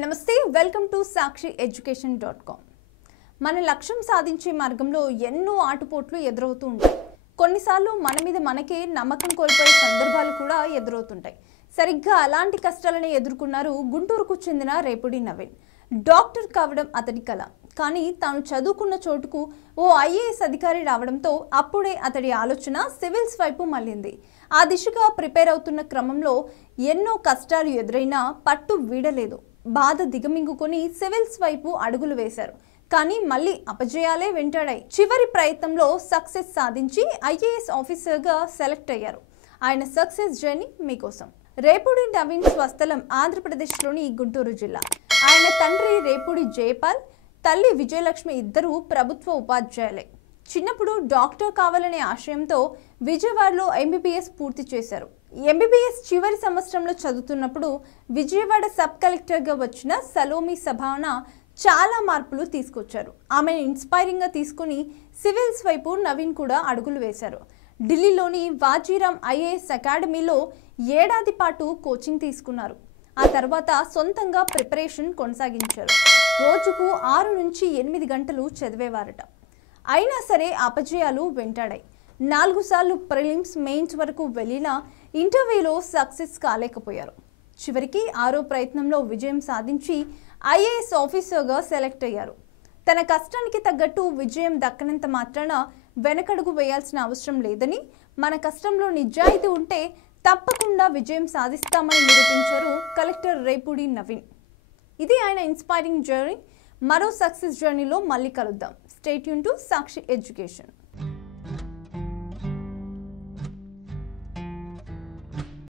నమస్తే welcome to sakshieducation.com మన లక్ష్యం సాధించే మార్గంలో ఎన్నో ఆటుపోట్లు ఎదురవుతూ ఉంటాయి. కొన్నిసార్లు మన మీద మనకే నమ్మకం కోల్పోయే సందర్భాలు కూడా ఎదురవుతుంటాయి. సరిగ్గా అలాంటి కష్టాలను ఎదుర్కొన్నారు గుంటూరుకు చెందిన రేపుడి నవీన్. డాక్టర్ కావడం అతడి కల. కానీ తాను చదువుకున్న చోటుకు ఓ ఐఏఎస్ అధికారి రావడంతో అప్పుడే అతడి ఆలోచన సివిల్స్ వైపు మళ్ళింది. ఆ దిశగా ప్రిపేర్ అవుతున్న క్రమంలో ఎన్నో కష్టాలు ఎదురైనా పట్టు వీడలేదు. బాధ దిగమింగుకొని సివిల్స్ వైపు అడుగులు వేశారు. కానీ మళ్ళీ అపజయాలే వెంటాడాయి. చివరి ప్రయత్నంలో సక్సెస్ సాధించి ఐఏఎస్ ఆఫీసర్గా సెలెక్ట్ అయ్యారు. ఆయన సక్సెస్ జర్నీ మీకోసం. రేపుడి నవీన్ స్వస్థలం ఆంధ్రప్రదేశ్లోని గుంటూరు జిల్లా. ఆయన తండ్రి రేపుడి జయపాల్, తల్లి విజయలక్ష్మి ఇద్దరు ప్రభుత్వ ఉపాధ్యాయులే. చిన్నప్పుడు డాక్టర్ కావాలనే ఆశయంతో విజయవాడలో ఎంబీబీఎస్ పూర్తి చేశారు. ఎంబీబీఎస్ చివరి సంవత్సరంలో చదువుతున్నప్పుడు విజయవాడ సబ్ కలెక్టర్గా వచ్చిన సలోమి సభాన చాలా మార్పులు తీసుకొచ్చారు. ఆమెను ఇన్స్పైరింగ్గా తీసుకుని సివిల్స్ వైపు నవీన్ కూడా అడుగులు వేశారు. ఢిల్లీలోని వాజీరామ్ ఐఏఎస్ అకాడమీలో ఏడాది పాటు కోచింగ్ తీసుకున్నారు. ఆ తర్వాత సొంతంగా ప్రిపరేషన్ కొనసాగించారు. రోజుకు 6 నుంచి 8 గంటలు చదివేవారట. అయినా సరే అపజయాలు వెంటాడాయి. 4 సార్లు ప్రిలిమ్స్, మెయిన్స్ వరకు వెళ్ళినా ఇంటర్వ్యూలో సక్సెస్ కాలేకపోయారు. చివరికి 6వ ప్రయత్నంలో విజయం సాధించి ఐఏఎస్ ఆఫీసర్గా సెలెక్ట్ అయ్యారు. తన కష్టానికి తగ్గట్టు విజయం దక్కనంత మాత్రాన వెనకడుగు వేయాల్సిన అవసరం లేదని, మన కష్టంలో నిజాయితీ ఉంటే తప్పకుండా విజయం సాధిస్తామని నిరూపించారు కలెక్టర్ రేపుడి నవీన్. ఇది ఆయన ఇన్స్పైరింగ్ జర్నీ. మరో సక్సెస్ జర్నీలో మళ్ళీ కలుద్దాం. Stay tune to Sakshi education.